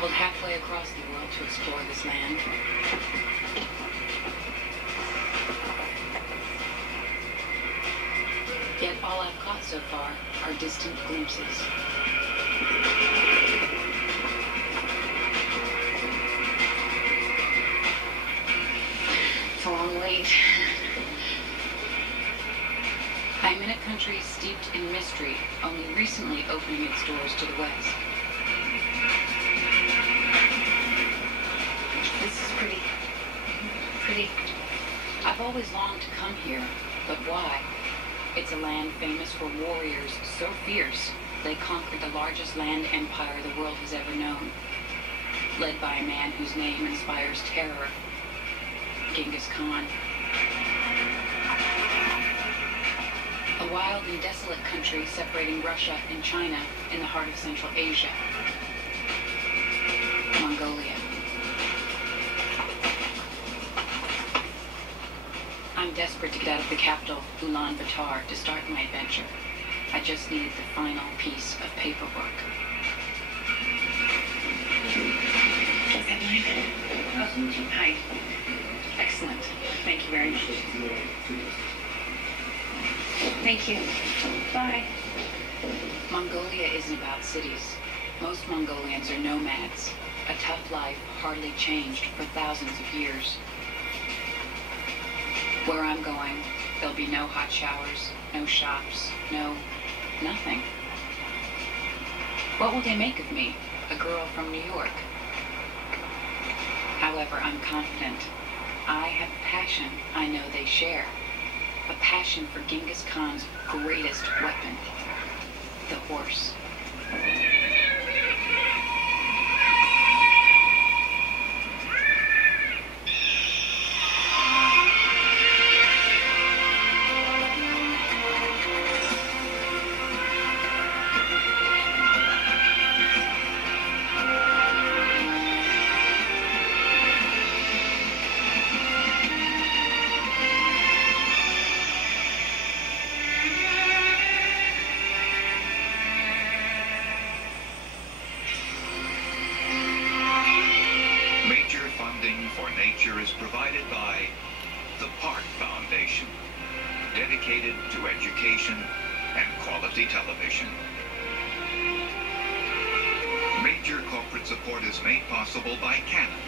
traveled halfway across the world to explore this land. Yet all I've caught so far are distant glimpses. It's a long wait. I'm in a country steeped in mystery, only recently opening its doors to the West. This is pretty. I've always longed to come here, but why? It's a land famous for warriors so fierce they conquered the largest land empire the world has ever known, led by a man whose name inspires terror, Genghis Khan. A wild and desolate country separating Russia and China in the heart of Central Asia. Mongolia. I'm desperate to get out of the capital, Ulaanbaatar, to start my adventure. I just need the final piece of paperwork. Is that mine? Oh, hi. Excellent. Thank you very much. Thank you. Bye. Mongolia isn't about cities. Most Mongolians are nomads. A tough life hardly changed for thousands of years. Where I'm going, there'll be no hot showers, no shops, nothing. What will they make of me, a girl from New York? However, I'm confident. I have a passion I know they share. A passion for Genghis Khan's greatest weapon, the horse. Is provided by the Park Foundation, dedicated to education and quality television. Major corporate support is made possible by Canon,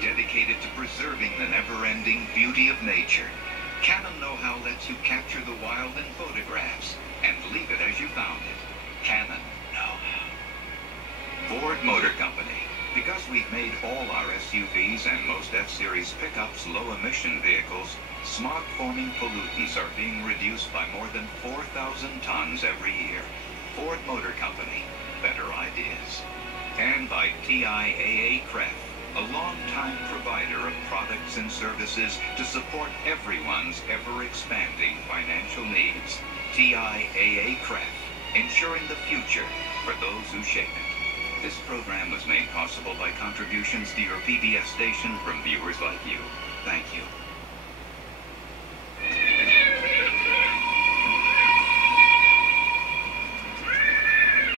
dedicated to preserving the never-ending beauty of nature. Canon know-how lets you capture the wild in photographs and leave it as you found it. Canon know-how. Ford Motor Company. Because we've made all our SUVs and most F-Series pickups low-emission vehicles, smog-forming pollutants are being reduced by more than 4,000 tons every year. Ford Motor Company. Better ideas. And by TIAA-CREF, a long-time provider of products and services to support everyone's ever-expanding financial needs. TIAA-CREF, ensuring the future for those who shape it. This program was made possible by contributions to your PBS station from viewers like you. Thank you.